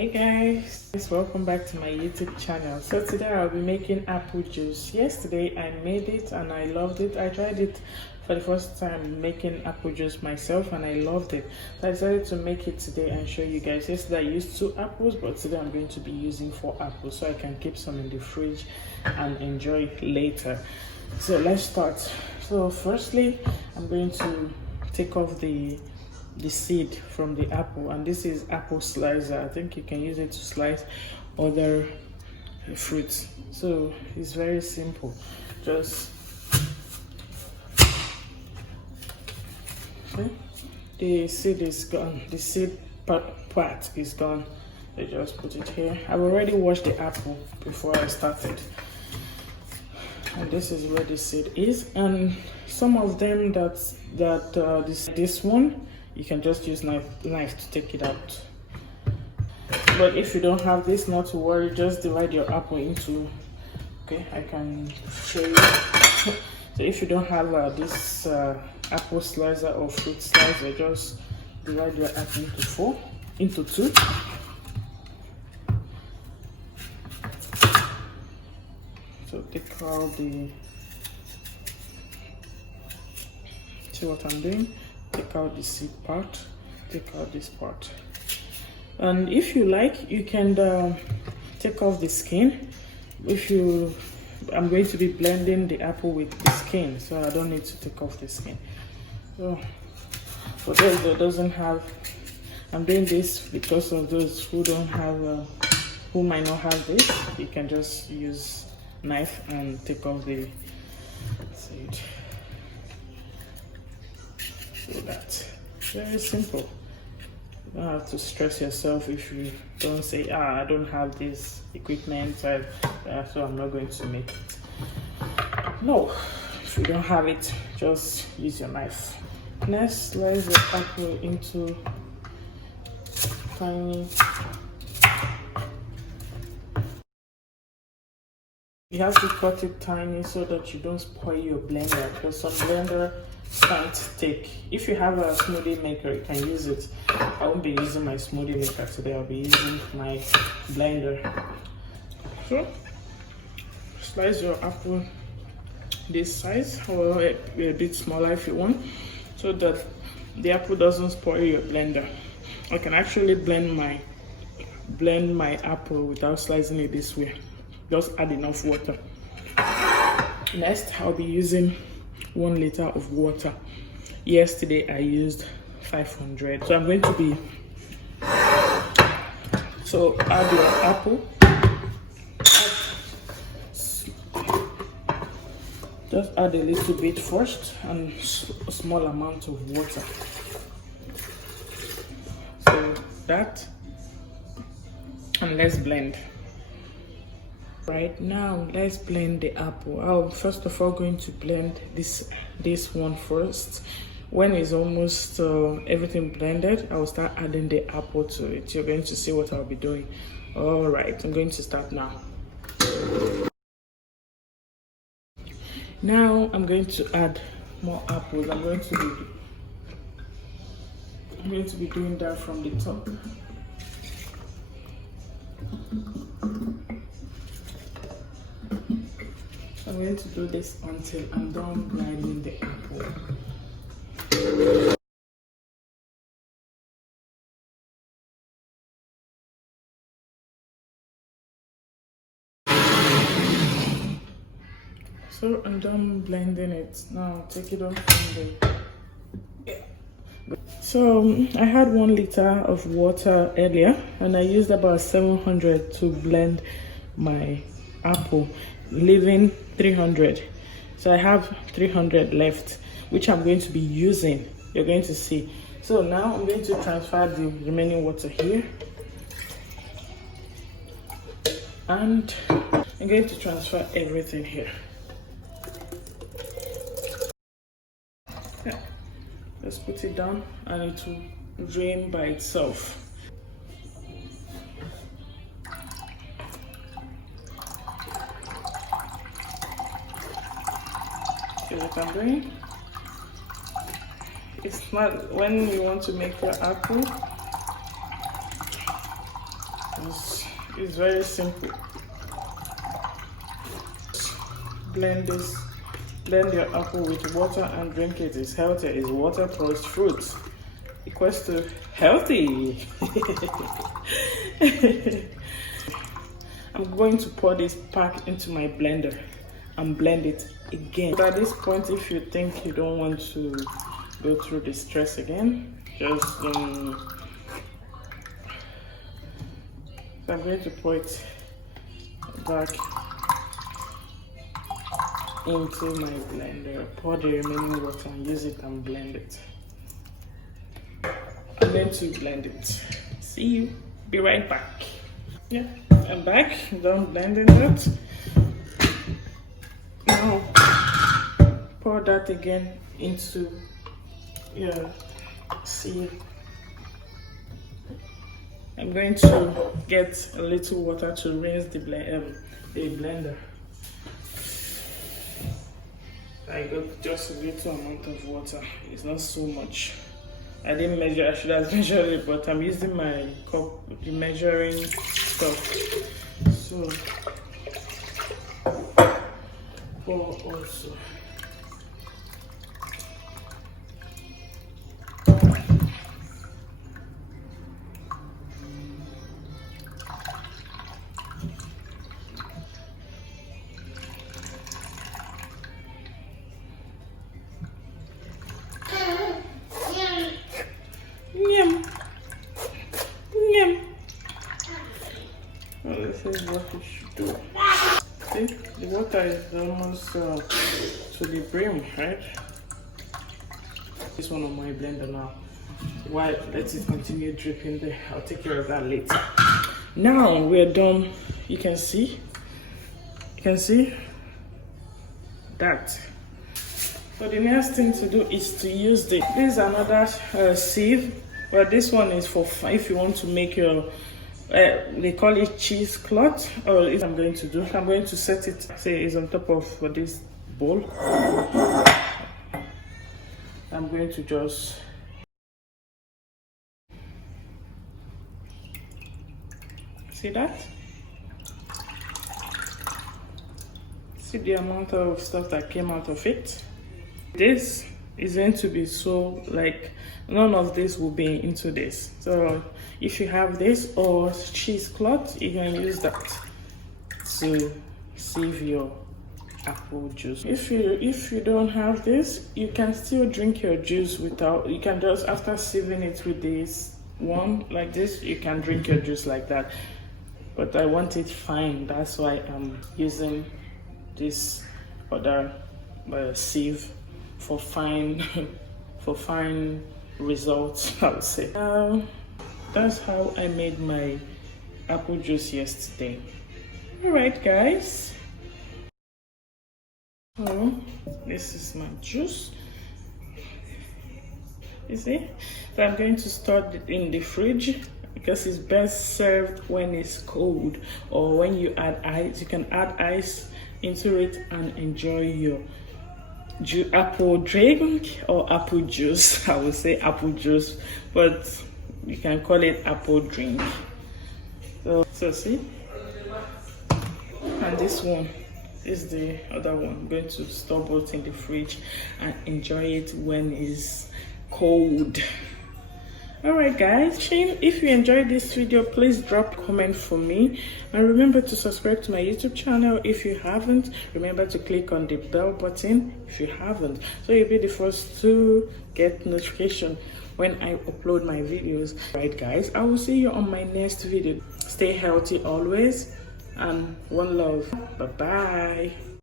Hey guys, welcome back to my YouTube channel. So today I'll be making apple juice. Yesterday I made it and I loved it. I tried it for the first time making apple juice myself and I loved it. So I decided to make it today and show you guys. Yesterday I used 2 apples, but today I'm going to be using 4 apples so I can keep some in the fridge and enjoy later. So let's start. So firstly, I'm going to take off the seed from the apple, and this is apple slicer. I think you can use it to slice other fruits. So it's very simple. Just okay. The seed is gone, the seed part is gone. I just put it here. I've already washed the apple before I started, and this is where the seed is. And some of them this one, you can just use knife to take it out. But if you don't have this, not to worry, just divide your apple into, okay, I can show you. So if you don't have this apple slicer or fruit slicer, just divide your apple into 2. So take out see what I'm doing? Take out the seed part, take out this part, and if you like, you can take off the skin. I'm going to be blending the apple with the skin, so I don't need to take off the skin. So for those that doesn't have, I'm doing this because of those who don't have, who might not have this. You can just use knife and take off the seed. So that's very simple. You don't have to stress yourself if you don't say, I don't have this equipment, so I'm not going to make it. No, if you don't have it, just use your knife. Next, slice the apple into tiny. You have to cut it tiny so that you don't spoil your blender, because some blender can't take. If you have a smoothie maker, you can use it. I won't be using my smoothie maker today. I'll be using my blender. So slice your apple this size, or a bit smaller if you want, so that the apple doesn't spoil your blender. I can actually blend my apple without slicing it this way. Just add enough water. Next, I'll be using 1 liter of water. Yesterday I used 500, so I'm going to be, so add your apple, just add a little bit first and a small amount of water. So that, and let's blend. Right now, let's blend the apple. I'm first of all going to blend this one first. When it's almost everything blended, I will start adding the apple to it. You're going to see what I'll be doing. All right, I'm going to start now. Now I'm going to add more apples. I'm going to be doing that from the top. I'm going to do this until I'm done grinding the apple. So I'm done blending it. Now take it off from the... So I had 1 liter of water earlier and I used about 700 to blend my apple, leaving 300. So I have 300 left, which I'm going to be using. You're going to see. So now I'm going to transfer the remaining water here, and I'm going to transfer everything here. Yeah. Let's put it down and it will drain by itself. See what I'm doing? It's not, when you want to make your apple, It's very simple. Blend your apple with water and drink it. It's healthy. It's water plus fruit equals to healthy. I'm going to pour this pack into my blender and blend it again. But at this point, if you think you don't want to go through the stress again, just so I'm going to pour it back into my blender, pour the remaining water and use it and blend it. I'm going to blend it. See you. Be right back. Yeah, I'm back. Done blending it. Now pour that again into your sieve. I'm going to get a little water to rinse the blender. I got just a little amount of water. It's not so much. I didn't measure. I should have measured it, but I'm using my cup, the measuring stuff. So pour also. Yum. Yum. Well, this is what we should do. See, the water is almost to the brim, right? This one on my blender now. Why? Let it continue dripping there. I'll take care of that later. Now we're done. You can see that. So the next thing to do is to use this is another sieve, but this one is for if you want to make your they call it cheesecloth. Or if I'm going to set it, say it's on top of this bowl. I'm going to just see that. See the amount of stuff that came out of it. This is going to be so like none of this will be into this. So if you have this or cheesecloth, you can use that to sieve your apple juice. If you don't have this, you can still drink your juice without. You can just, after sieving it with this one like this, you can drink your juice like that. But I want it fine. That's why I'm using this other sieve for fine results, I would say. That's how I made my apple juice yesterday. All right, guys. So this is my juice. You see? So I'm going to store it in the fridge because it's best served when it's cold, or when you add ice. You can add ice into it and enjoy your apple drink or apple juice. I would say apple juice, but you can call it apple drink. So see, and this one is the other one. I'm going to store both in the fridge and enjoy it when it's cold. All right, guys, if you enjoyed this video, please drop a comment for me, and remember to subscribe to my YouTube channel if you haven't. Remember to click on the bell button if you haven't, so you'll be the first to get notification when I upload my videos. All right, guys, I will see you on my next video. Stay healthy always, and one love. Bye bye.